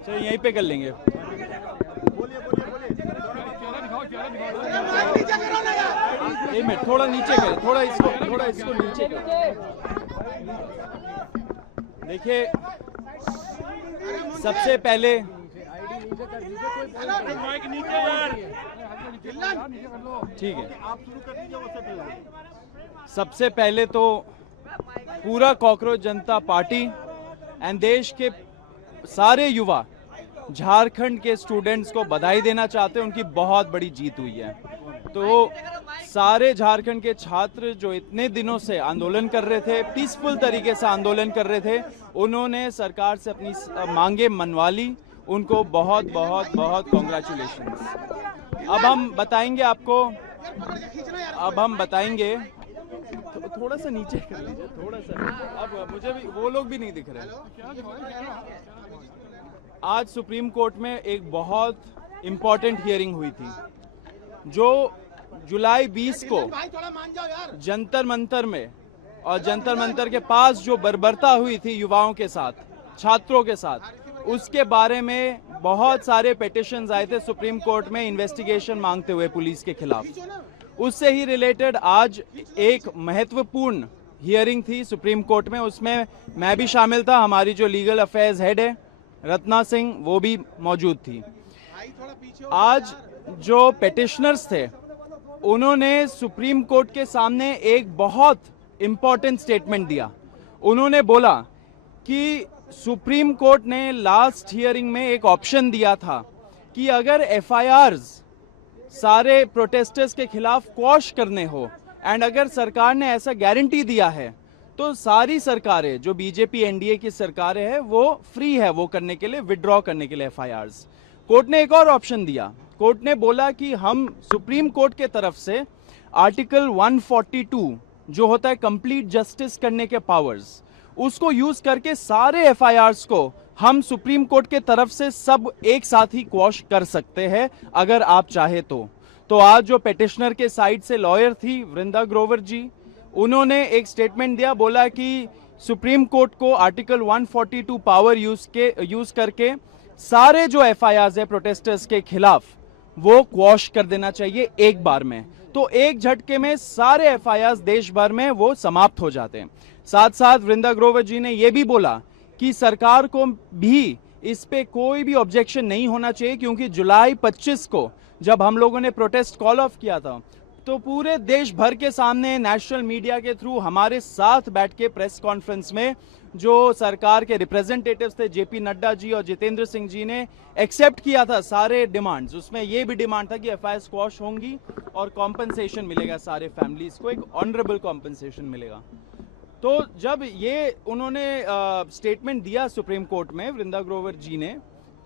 चलिए यहीं पे कर लेंगे। एक मिनट, थोड़ा नीचे करें, थोड़ा इसको नीचे करें। देखिए, सबसे पहले ठीक है, सबसे पहले तो पूरा कॉकरोच जनता पार्टी एंड देश के सारे युवा झारखंड के स्टूडेंट्स को बधाई देना चाहते हैं। उनकी बहुत बड़ी जीत हुई है। तो सारे झारखंड के छात्र जो इतने दिनों से आंदोलन कर रहे थे, पीसफुल तरीके से आंदोलन कर रहे थे, उन्होंने सरकार से अपनी मांगे मनवा ली। उनको बहुत बहुत बहुत कॉन्ग्रेचुलेशंस। अब हम बताएंगे आपको, थोड़ा सा नीचे कर लीजिए, थोड़ा सा। अब मुझे भी वो लोग भी नहीं दिख रहे। आज सुप्रीम कोर्ट में एक बहुत इंपॉर्टेंट हियरिंग हुई थी, जो जुलाई 20 को जंतर मंतर में और जंतर मंतर के पास जो बर्बरता हुई थी युवाओं के साथ, छात्रों के साथ, उसके बारे में बहुत सारे पिटीशंस आए थे सुप्रीम कोर्ट में इन्वेस्टिगेशन मांगते हुए पुलिस के खिलाफ। उससे ही रिलेटेड आज एक महत्वपूर्ण हियरिंग थी सुप्रीम कोर्ट में। उसमें मैं भी शामिल था, हमारी जो लीगल अफेयर्स हेड है रत्ना सिंह, वो भी मौजूद थी। आज जो पिटिशनर्स थे, उन्होंने सुप्रीम कोर्ट के सामने एक बहुत इंपॉर्टेंट स्टेटमेंट दिया। उन्होंने बोला कि सुप्रीम कोर्ट ने लास्ट हियरिंग में एक ऑप्शन दिया था कि अगर एफआईआर्स सारे प्रोटेस्टर्स के खिलाफ क्वॉश करने हो, एंड अगर सरकार ने ऐसा गारंटी दिया है, तो सारी सरकारें जो बीजेपी एनडीए की सरकारें हैं वो फ्री है वो करने के लिए, विड्रॉ करने के लिए एफआईआर्स। कोर्ट ने एक और ऑप्शन दिया। कोर्ट ने बोला कि हम सुप्रीम कोर्ट के तरफ से आर्टिकल 142 जो होता है कंप्लीट जस्टिस करने के पावर्स, उसको यूज करके सारे एफआईआर्स को हम सुप्रीम कोर्ट के तरफ से सब एक साथ ही क्वॉश कर सकते हैं अगर आप चाहे तो आज जो पिटिशनर के साइड से लॉयर थी वृंदा ग्रोवर जी, उन्होंने एक स्टेटमेंट दिया, बोला कि सुप्रीम कोर्ट को आर्टिकल 142 पावर यूज करके सारे जो एफआईआर्स है प्रोटेस्टर्स के खिलाफ वो क्वॉश कर देना चाहिए एक बार में। तो एक झटके में सारे एफआईआर्स देश भर में वो समाप्त हो जाते हैं। साथ साथ वृंदा ग्रोवर जी ने यह भी बोला कि सरकार को भी इस पे कोई भी ऑब्जेक्शन नहीं होना चाहिए, क्योंकि जुलाई 25 को जब हम लोगों ने प्रोटेस्ट कॉल ऑफ किया था, तो पूरे देश भर के सामने नेशनल मीडिया के थ्रू हमारे साथ बैठ के प्रेस कॉन्फ्रेंस में जो सरकार के रिप्रेजेंटेटिव्स थे जेपी नड्डा जी और जितेंद्र सिंह जी ने एक्सेप्ट किया था सारे डिमांड्स। उसमें यह भी डिमांड था कि एफआईआर स्क्वॉश होंगी और कॉम्पनसेशन मिलेगा, सारे फैमिलीज को एक ऑनरेबल कॉम्पनसेशन मिलेगा। तो जब ये उन्होंने स्टेटमेंट दिया सुप्रीम कोर्ट में वृंदा ग्रोवर जी ने,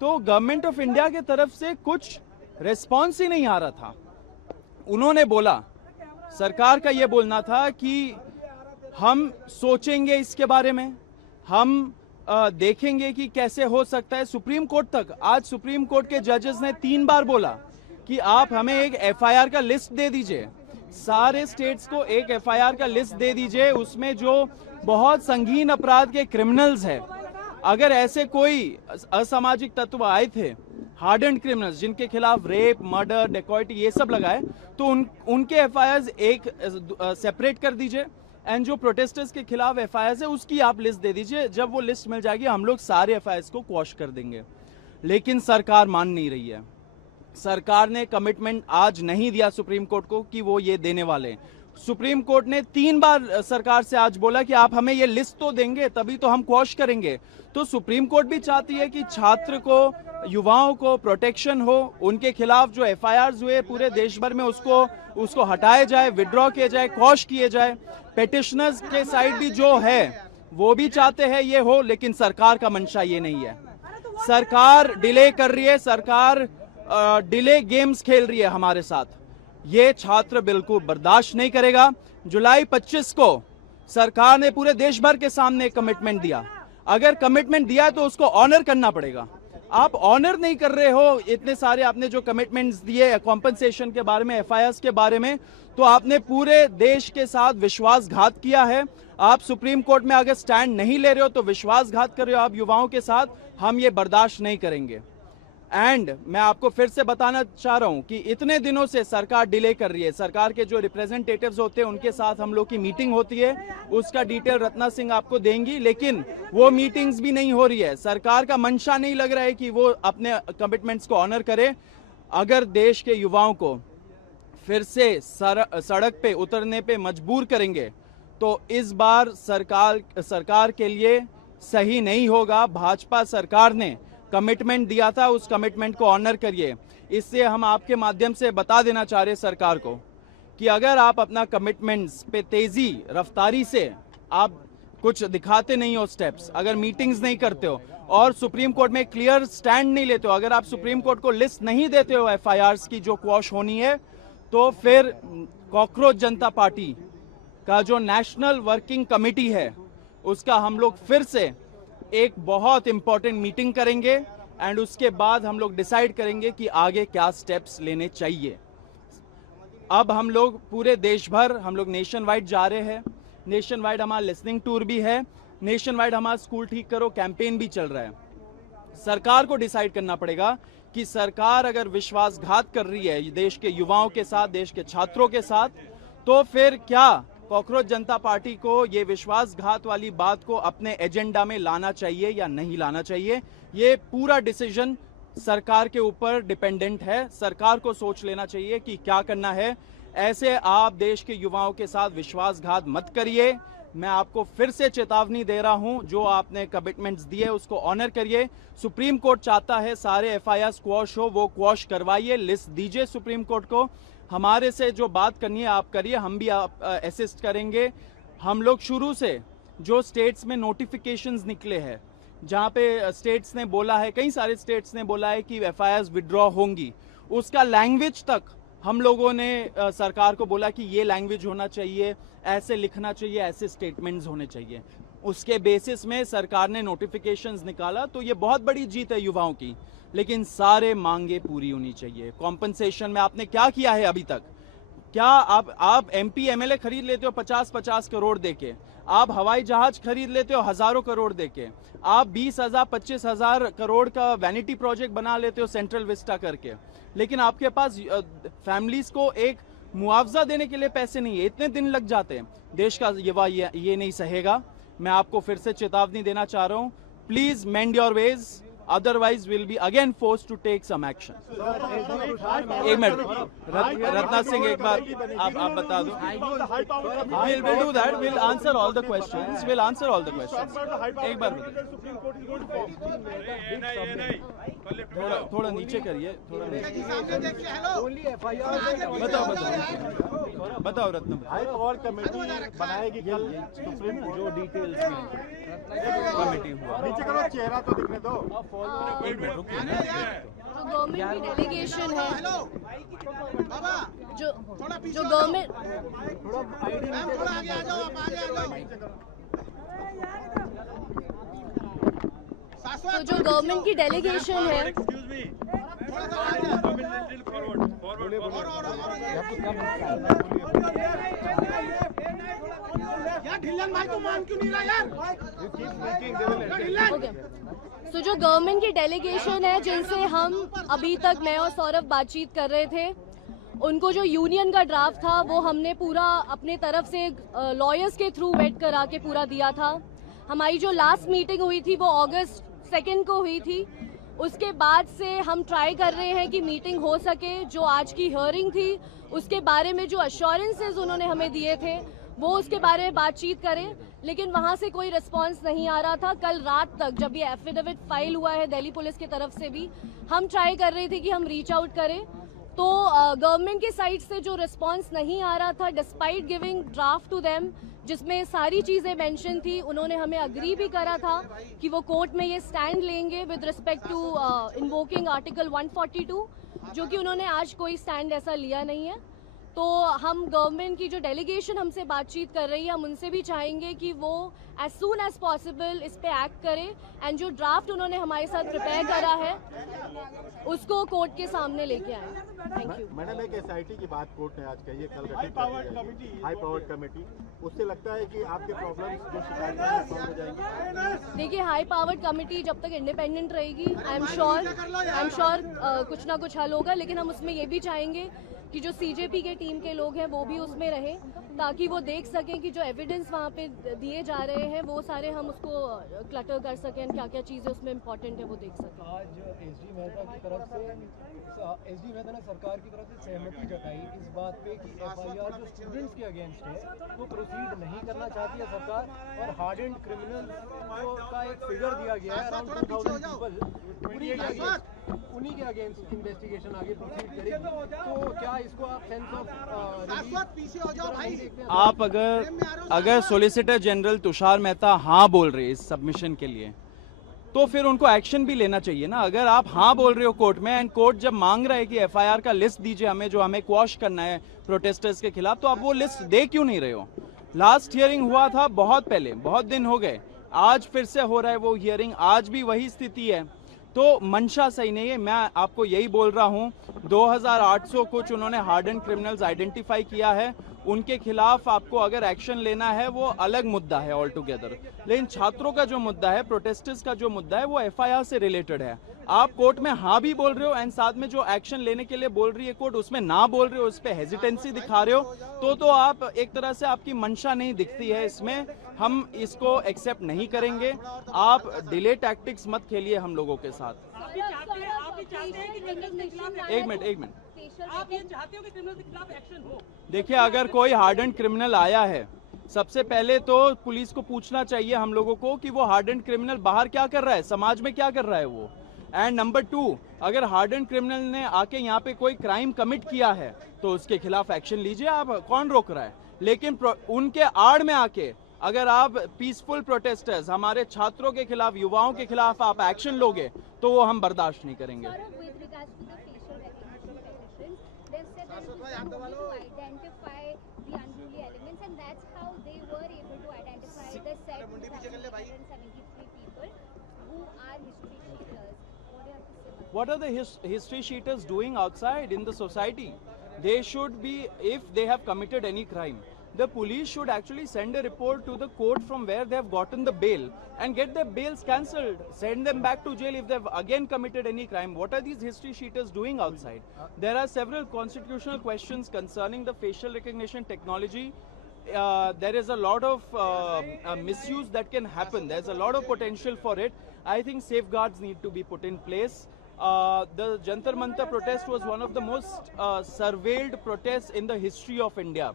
तो गवर्नमेंट ऑफ इंडिया के तरफ से कुछ रिस्पॉन्स ही नहीं आ रहा था। उन्होंने बोला, सरकार का यह बोलना था कि हम सोचेंगे इसके बारे में, हम देखेंगे कि कैसे हो सकता है। सुप्रीम कोर्ट तक, आज सुप्रीम कोर्ट के जजेस ने 3 बार बोला कि आप हमें एक एफआईआर का लिस्ट दे दीजिए, सारे स्टेट्स को एक एफआईआर का लिस्ट दे दीजिए, उसमें जो बहुत संगीन अपराध के क्रिमिनल्स हैं, अगर ऐसे कोई असामाजिक तत्व आए थे, हार्डन्ड क्रिमिनल्स जिनके खिलाफ रेप, मर्डर, डेकॉइटी ये सब लगाए, तो उनके एफआईआर एक सेपरेट कर दीजिए, एंड जो प्रोटेस्टर्स के खिलाफ एफआईआर है उसकी आप लिस्ट दे दीजिए। जब वो लिस्ट मिल जाएगी हम लोग सारे एफआईआर को क्वॉश कर देंगे। लेकिन सरकार मान नहीं रही है। सरकार ने कमिटमेंट आज नहीं दिया सुप्रीम कोर्ट को कि वो ये देने वाले हैं। सुप्रीम कोर्ट ने 3 बार सरकार से आज बोला कि आप हमें ये लिस्ट तो देंगे तभी तो हम क्वॉश करेंगे। तो सुप्रीम कोर्ट भी चाहती है कि छात्र को, युवाओं को प्रोटेक्शन हो, उनके खिलाफ जो एफआईआर्स हुए पूरे देश भर में उसको हटाया जाए, विड्रॉ किया जाए, क्वॉश किए जाए। पिटिशनर्स के साइड भी जो है वो भी चाहते हैं ये हो, लेकिन सरकार का मंशा ये नहीं है। सरकार डिले कर रही है, सरकार डिले गेम्स खेल रही है हमारे साथ। ये छात्र बिल्कुल बर्दाश्त नहीं करेगा। जुलाई 25 को सरकार ने पूरे देश भर के सामने कमिटमेंट दिया। अगर कमिटमेंट दिया तो उसको ऑनर करना पड़ेगा। आप ऑनर नहीं कर रहे हो इतने सारे आपने जो कमिटमेंट्स दिए कॉम्पनसेशन के बारे में, एफआईआर्स के बारे में, तो आपने पूरे देश के साथ विश्वासघात किया है। आप सुप्रीम कोर्ट में अगर स्टैंड नहीं ले रहे हो तो विश्वासघात कर रहे हो आप युवाओं के साथ। हम ये बर्दाश्त नहीं करेंगे। एंड मैं आपको फिर से बताना चाह रहा हूं कि इतने दिनों से सरकार डिले कर रही है। सरकार के जो रिप्रेजेंटेटिव्स होते हैं उनके साथ हम लोग की मीटिंग होती है, उसका डिटेल रत्ना सिंह आपको देंगी, लेकिन वो मीटिंग्स भी नहीं हो रही है। सरकार का मंशा नहीं लग रहा है कि वो अपने कमिटमेंट्स को ऑनर करे। अगर देश के युवाओं को फिर से सड़क पे उतरने पे मजबूर करेंगे तो इस बार सरकार के लिए सही नहीं होगा। भाजपा सरकार ने कमिटमेंट दिया था, उस कमिटमेंट को ऑनर करिए। इससे हम आपके माध्यम से बता देना चाह रहे सरकार को कि अगर आप अपना कमिटमेंट्स पे तेजी रफ्तारी से आप कुछ दिखाते नहीं हो स्टेप्स, अगर मीटिंग्स नहीं करते हो और सुप्रीम कोर्ट में क्लियर स्टैंड नहीं लेते हो, अगर आप सुप्रीम कोर्ट को लिस्ट नहीं देते हो एफआईआर्स की जो क्वॉश होनी है, तो फिर कॉकरोच जनता पार्टी का जो नेशनल वर्किंग कमेटी है उसका हम लोग फिर से एक बहुत इंपॉर्टेंट मीटिंग करेंगे एंड उसके बाद हम लोग डिसाइड करेंगे कि आगे क्या स्टेप्स लेने चाहिए। अब हम लोग पूरे देश भर हम लोग नेशन वाइड जा रहे हैं। नेशन वाइड हमारा लिसनिंग टूर भी है, नेशन वाइड हमारा स्कूल ठीक करो कैंपेन भी चल रहा है। सरकार को डिसाइड करना पड़ेगा कि सरकार अगर विश्वासघात कर रही है देश के युवाओं के साथ, देश के छात्रों के साथ, तो फिर क्या कॉकरोच जनता पार्टी को ये विश्वासघात वाली बात को अपने एजेंडा में लाना चाहिए या नहीं लाना चाहिए। ये पूरा डिसीजन सरकार के ऊपर डिपेंडेंट है। सरकार को सोच लेना चाहिए कि क्या करना है। ऐसे आप देश के युवाओं के साथ विश्वासघात मत करिए। मैं आपको फिर से चेतावनी दे रहा हूं, जो आपने कमिटमेंट्स दिए उसको ऑनर करिए। सुप्रीम कोर्ट चाहता है सारे एफआईआर क्वॉश हो, वो क्वॉश करवाइए, लिस्ट दीजिए सुप्रीम कोर्ट को। हमारे से जो बात करनी है आप करिए, हम भी आप असिस्ट करेंगे। हम लोग शुरू से जो स्टेट्स में नोटिफिकेशंस निकले हैं, जहां पे स्टेट्स ने बोला है, कई सारे स्टेट्स ने बोला है कि एफआईआर्स विड्रॉ होंगी, उसका लैंग्वेज तक हम लोगों ने सरकार को बोला कि ये लैंग्वेज होना चाहिए, ऐसे लिखना चाहिए, ऐसे स्टेटमेंट्स होने चाहिए। उसके बेसिस में सरकार ने नोटिफिकेशंस निकाला, तो ये बहुत बड़ी जीत है युवाओं की। लेकिन सारे मांगे पूरी होनी चाहिए। कॉम्पनसेशन में आपने क्या किया है अभी तक? क्या आप एमपी एमएलए खरीद लेते हो 50-50 करोड़ देके, आप हवाई जहाज खरीद लेते हो हजारों करोड़ देके, आप 20,000 25,000 करोड़ का वैनिटी प्रोजेक्ट बना लेते हो सेंट्रल विस्टा करके, लेकिन आपके पास फैमिलीज को एक मुआवजा देने के लिए पैसे नहीं है। इतने दिन लग जाते हैं। देश का युवा ये नहीं सहेगा। मैं आपको फिर से चेतावनी देना चाह रहा हूं, please mend your ways, otherwise we'll be again forced to take some action. एक मिनट, रत्ना सिंह एक बार आप बता दो। We'll do that. We'll answer all the questions. We'll answer all the questions. एक बार थोड़ा नीचे करिए, थोड़ा बताओ रत्ना। और कमेटी बनाएगी कल सुप्रीम, जो डिटेल्स कमेटी हुआ, नीचे करो, चेहरा तो दिखने दो। एक मिनट रुकिए। जो गवर्नमेंट की डेलीगेशन है, जो गवर्नमेंट तो जो गवर्नमेंट की डेलीगेशन है, तो जो गवर्नमेंट की डेलीगेशन है जिनसे हम अभी तक मैं और सौरभ बातचीत कर रहे थे, उनको जो यूनियन का ड्राफ्ट था वो हमने पूरा अपने तरफ से लॉयर्स के थ्रू वेट करा के पूरा दिया था। हमारी जो लास्ट मीटिंग हुई थी वो अगस्त 2 को हुई थी। उसके बाद से हम ट्राई कर रहे हैं कि मीटिंग हो सके। जो आज की हियरिंग थी उसके बारे में जो अश्योरेंसेज उन्होंने हमें दिए थे वो उसके बारे में बातचीत करें, लेकिन वहाँ से कोई रिस्पांस नहीं आ रहा था। कल रात तक जब ये एफिडेविट फाइल हुआ है दिल्ली पुलिस की तरफ से भी, हम ट्राई कर रहे थे कि हम रीच आउट करें, तो गवर्नमेंट के साइड से जो रिस्पांस नहीं आ रहा था, despite giving draft to them जिसमें सारी चीज़ें मेंशन थी, उन्होंने हमें अग्री भी करा था कि वो कोर्ट में ये स्टैंड लेंगे with respect to invoking article 142, जो कि उन्होंने आज कोई स्टैंड ऐसा लिया नहीं है। तो हम गवर्नमेंट की जो डेलीगेशन हमसे बातचीत कर रही है, हम उनसे भी चाहेंगे कि वो एज सून एज पॉसिबल इस पे एक्ट करें एंड जो ड्राफ्ट उन्होंने हमारे साथ प्रिपेयर करा है उसको कोर्ट के सामने लेके आए। Thank you. मैडम, एक एसआईटी की बात कोर्ट ने आज कही है, कल हाई पावर्ड कमेटी, उससे लगता है कि आपके प्रॉब्लम्स जो शिकायतें हैं सॉल्व हो जाएंगी। देखिए, हाई पावर्ड कमेटी जब तक इंडिपेंडेंट रहेगी आई एम श्योर कुछ ना कुछ हल होगा, लेकिन हम उसमें ये भी चाहेंगे कि जो सीजेपी के टीम के लोग हैं वो भी उसमें रहें, ताकि वो देख सकें कि जो एविडेंस वहाँ पे दिए जा रहे हैं वो सारे हम उसको क्लटर कर सकें, क्या क्या चीज़ें उसमें इम्पोर्टेंट है वो देख सकें। आज एसडी मेहता की तरफ से एसडी मेहता ने सरकार की तरफ से सहमति जताई इस बात पे कि एफआईआर जो स्टूडेंट्स के अगेंस्ट है वो प्रोसीड नहीं करना चाहती है सरकार, और हार्डेंड क्रिमिनल्स का एक फिगर दिया गया है अराउंड 2000 पीपल, उन्हीं के अगेंस्ट इन्वेस्टिगेशन आगे प्रोसीड करेगी। तो क्या इसको आप सेंस ऑफ आप अगर सॉलिसिटर जनरल तुषार मेहता हाँ बोल रहे हैं इस सबमिशन के लिए, तो फिर उनको एक्शन भी लेना चाहिए ना। अगर आप हाँ बोल रहे हो कोर्ट में, एंड कोर्ट जब मांग रहा है कि एफआईआर का लिस्ट दीजिए हमें, जो हमें क्वॉश करना है प्रोटेस्टर्स के खिलाफ, तो आप वो लिस्ट दे क्यों नहीं रहे हो? लास्ट हियरिंग हुआ था बहुत पहले, बहुत दिन हो गए, आज फिर से हो रहा है वो हियरिंग, आज भी वही स्थिति है, तो मंशा सही नहीं है। मैं आपको यही बोल रहा हूँ, 2800 कुछ उन्होंने हार्डन क्रिमिनल्स आइडेंटिफाई किया है, उनके खिलाफ आपको अगर एक्शन लेना है वो अलग मुद्दा है ऑल टुगेदर, लेकिन छात्रों का जो मुद्दा है, प्रोटेस्टर्स का जो मुद्दा है, वो एफआईआर से रिलेटेड है। आप कोर्ट में हाँ भी बोल रहे हो एंड साथ में जो एक्शन लेने के लिए बोल रही है कोर्ट, उसमें ना बोल रहे हो, उस पर हेजिटेंसी दिखा रहे हो, तो आप एक तरह से आपकी मंशा नहीं दिखती है इसमें, हम इसको एक्सेप्ट नहीं करेंगे। आप डिले टैक्टिक्स मत खेलिए हम लोगों के साथ। एक मिनट, आप ये चाहते हो कि क्रिमिनल के खिलाफ एक्शन हो? देखिए, अगर कोई हार्डन क्रिमिनल आया है, सबसे पहले तो पुलिस को पूछना चाहिए हम लोगों को कि वो हार्डन क्रिमिनल बाहर क्या कर रहा है, समाज में क्या कर रहा है वो। एंड नंबर 2, अगर हार्डन क्रिमिनल ने आके यहाँ पे कोई क्राइम कमिट किया है तो उसके खिलाफ एक्शन लीजिए, आप कौन रोक रहा है। लेकिन उनके आड़ में आके अगर आप पीसफुल प्रोटेस्टर्स, हमारे छात्रों के खिलाफ, युवाओं के खिलाफ आप एक्शन लोगे तो वो हम बर्दाश्त नहीं करेंगे। What are the history cheaters doing outside in the society? They should be, if they have committed any crime, the police should actually send a report to the court from where they have gotten the bail and get their bails cancelled. Send them back to jail if they have again committed any crime. What are these history cheaters doing outside? There are several constitutional questions concerning the facial recognition technology. There is a lot of misuse that can happen. There's a lot of potential for it. I think safeguards need to be put in place. The Jantar Mantar protest was one of the most surveilled protests in the history of India,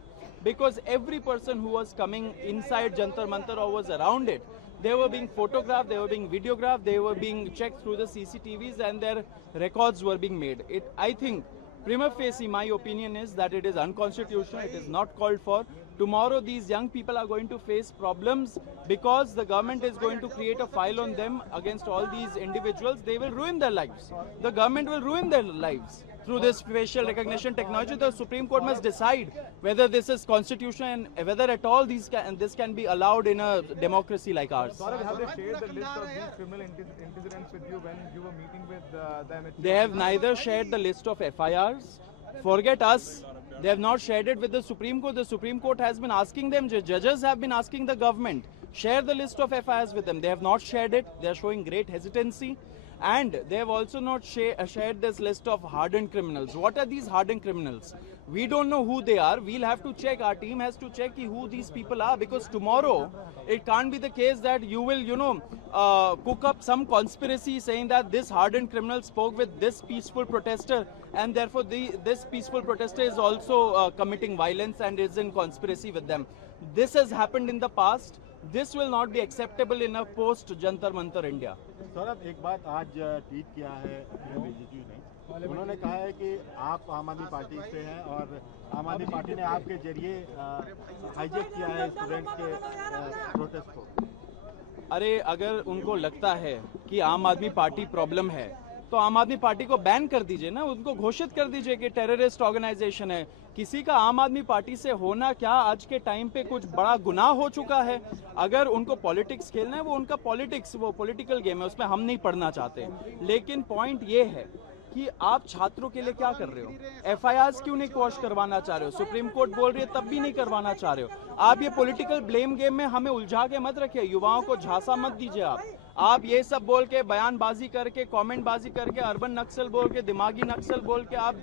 because every person who was coming inside Jantar Mantar or was around it, they were being photographed, they were being videographed, they were being checked through the CCTVs, and their records were being made. I think, prima facie, my opinion is that it is unconstitutional, it is not called for. Tomorrow these young people are going to face problems because the government is going to create a file on them against all these individuals. They will ruin their lives. The government will ruin their lives through this facial recognition technology. The Supreme Court must decide whether this is constitutional and whether at all this can be allowed in a democracy like ours. Saurabh, have they shared the list of these criminal incidents with you when you were meeting with them? They have neither shared the list of FIRs. Forget us. They have not shared it with the Supreme Court. The Supreme Court has been asking them, judges have been asking the government, share the list of FIRs with them. They have not shared it. They are showing great hesitancy. And they have also not shared this list of hardened criminals. What are these hardened criminals? We don't know who they are. We'll have to check. Our team has to check who these people are, because tomorrow it can't be the case that you will, cook up some conspiracy saying that this hardened criminal spoke with this peaceful protester, and therefore this peaceful protester is also committing violence and is in conspiracy with them. This has happened in the past. This will not be acceptable in a post-Jantar Mantar India. Saurabh, एक बात आज tweet किया है रिजिजू ने, उन्होंने कहा है कि आप आम आदमी पार्टी से हैं और आम आदमी पार्टी ने आपके जरिए हाईजैक किया है स्टूडेंट्स के प्रोटेस्ट को। अरे, अगर उनको लगता है कि आम आदमी पार्टी प्रॉब्लम है, तो आम आदमी पार्टी को बैन कर दीजिए ना, उनको घोषित कर दीजिए कि टेररिस्ट ऑर्गेनाइजेशन है। किसी का आम आदमी पार्टी से होना क्या आज के टाइम पे कुछ बड़ा गुनाह हो चुका है? अगर उनको पॉलिटिक्स खेलना है वो उनका पॉलिटिक्स, वो पॉलिटिकल गेम है, उसमें हम नहीं पढ़ना चाहते। लेकिन पॉइंट ये है कि आप छात्रों के लिए क्या कर रहे हो? एफआईआर क्यों नहीं क्वॉश करवाना चाह रहे हो? सुप्रीम कोर्ट बोल रही है तब भी नहीं करवाना चाह रहे हो। आप ये पॉलिटिकल ब्लेम गेम में हमें उलझा के मत रखिए, युवाओं को झांसा मत दीजिए। आप ये सब बोल के, बयानबाजी करके, कमेंटबाजी करके, अर्बन नक्सल बोल के, दिमागी नक्सल बोल के आप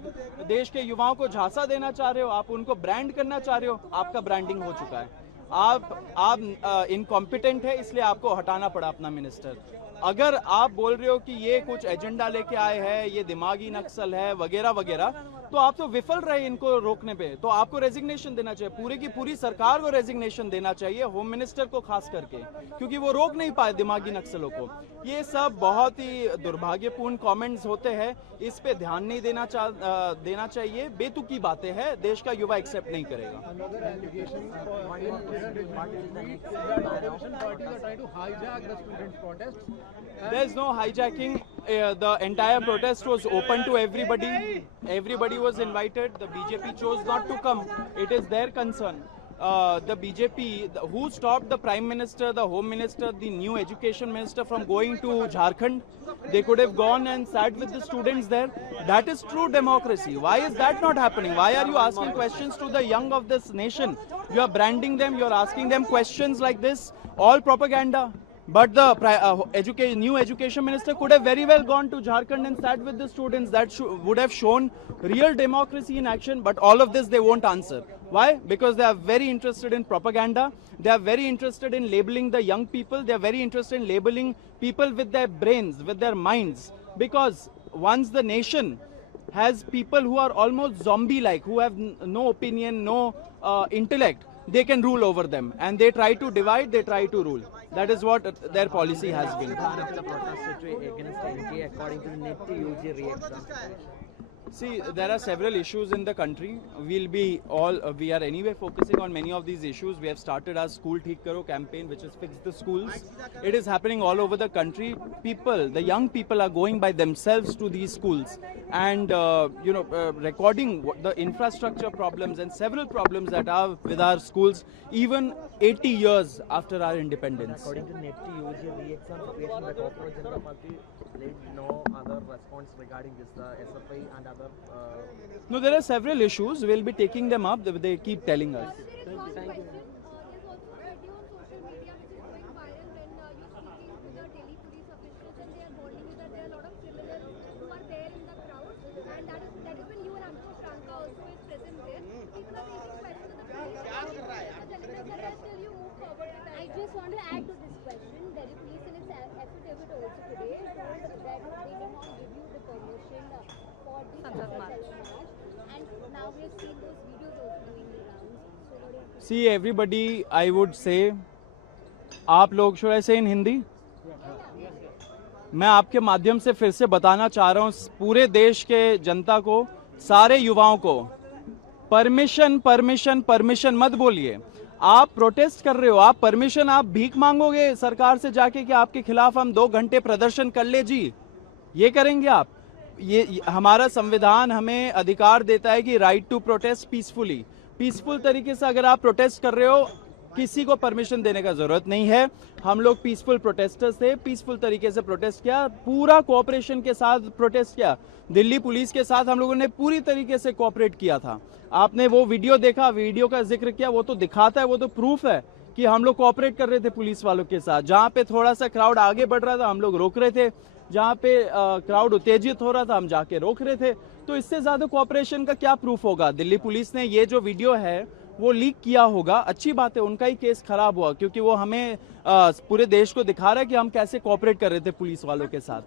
देश के युवाओं को झांसा देना चाह रहे हो, आप उनको ब्रांड करना चाह रहे हो। आपका ब्रांडिंग हो चुका है। आप इनकॉम्पिटेंट है, इसलिए आपको हटाना पड़ा अपना मिनिस्टर। अगर आप बोल रहे हो कि ये कुछ एजेंडा लेके आए हैं, ये दिमागी नक्सल है वगैरह वगैरह, तो आप तो विफल रहे इनको रोकने पे। तो आपको रेजिग्नेशन देना चाहिए, पूरी की पूरी सरकार को रेजिग्नेशन देना चाहिए, होम मिनिस्टर को खास करके, क्योंकि वो रोक नहीं पाए दिमागी नक्सलों को। ये सब बहुत ही दुर्भाग्यपूर्ण कमेंट्स होते हैं, इस पे ध्यान नहीं देना चाहिए। बेतुकी बातें हैं, देश का युवा एक्सेप्ट नहीं करेगा। There is no hijacking. The entire protest was open to everybody. Everybody was invited. The BJP chose not to come. It is their concern. The BJP, who stopped the Prime Minister, the Home Minister, the new Education Minister from going to Jharkhand? They could have gone and sat with the students there. That is true democracy. Why is that not happening? Why are you asking questions to the young of this nation? You are branding them. You are asking them questions like this. All propaganda. But the new education minister could have very well gone to Jharkhand and sat with the students. That would have shown real democracy in action. But all of this they won't answer. Why? Because they are very interested in propaganda. They are very interested in labeling the young people. They are very interested in labeling people with their brains, with their minds. Because once the nation has people who are almost zombie-like, who have no opinion, no intellect, they can rule over them. And they try to divide, they try to rule. That is what their policy has been. against NTA according to the net UG reaction. See, there are several issues in the country. We are anyway focusing on many of these issues. We have started our School Theek Karo campaign, which is fix the schools. It is happening all over the country. The young people are going by themselves to these schools and, recording the infrastructure problems and several problems that are with our schools, even 80 years after our independence. According to net UG reaction situation, the Corporate General Party laid no other response regarding this SFI and other. No, there are several issues. We'll be taking them up. They keep telling us. There's also a video on social media which is going viral when you're speaking to the Delhi police officials and they are warning you that there are a lot of criminals who are there in the crowd, and that is when you and Ankush Ranka also is present there. People are raising questions to the police. Till you move forward with that. I just want to add to this question. Delhi police in its affidavit also today told that they did not give you the permission for the Sansad March. And now we have seen those videos also doing the rounds. So what is See, everybody, I would say, आप लोग, should I say in Hindi? मैं आपके माध्यम से फिर से बताना चाह रहा हूँ पूरे देश के जनता को, सारे युवाओं को, परमिशन मत बोलिए। आप प्रोटेस्ट कर रहे हो, आप परमिशन, आप भीख मांगोगे सरकार से जाके कि आपके खिलाफ हम 2 घंटे प्रदर्शन कर ले जी, ये करेंगे आप? ये हमारा संविधान हमें अधिकार देता है कि right to protest peacefully, peaceful तरीके से अगर आप प्रोटेस्ट कर रहे हो, किसी को परमिशन देने का जरूरत नहीं है। हम लोग पीसफुल प्रोटेस्टर्स थे, पीसफुल तरीके से प्रोटेस्ट किया, पूरा कोऑपरेशन के साथ प्रोटेस्ट किया। दिल्ली पुलिस के साथ हम लोगों ने पूरी तरीके से कोऑपरेट किया था। आपने वो वीडियो देखा, वीडियो का जिक्र किया, वो तो दिखाता है, वो तो प्रूफ है कि हम लोग कोऑपरेट कर रहे थे पुलिस वालों के साथ। जहाँ पे थोड़ा सा क्राउड आगे बढ़ रहा था हम लोग रोक रहे थे, जहाँ पे क्राउड उत्तेजित हो रहा था हम जाके रोक रहे थे। तो इससे ज्यादा कोऑपरेशन का क्या प्रूफ होगा? दिल्ली पुलिस ने ये जो वीडियो है वो लीक किया होगा, अच्छी बात है, उनका ही केस खराब हुआ, क्योंकि वो हमें पूरे देश को दिखा रहा है कि हम कैसे कोऑपरेट कर रहे थे पुलिस वालों के साथ।